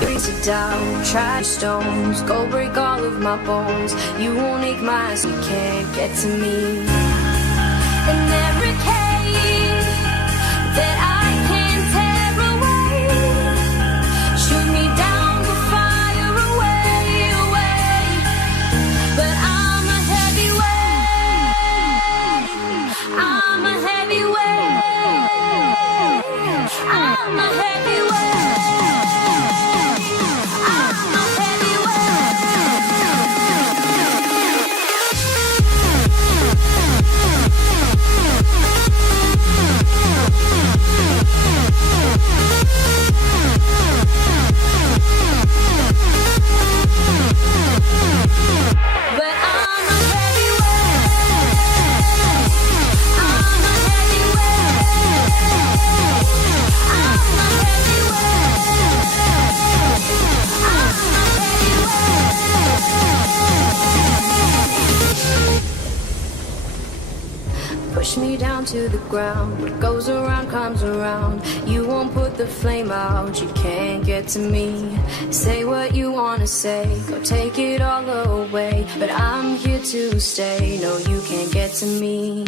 Break it down, try stones, go break all of my bones. You won't ache my eyes, you can't get to me. And every cage that I. I'm a heavyweight. I'm a heavyweight. Push me down to the ground. What goes around comes around. You won't put the flame out. You can't get to me. Say what you wanna say. Go take it all away. But I'm here to stay. No, you can't get to me.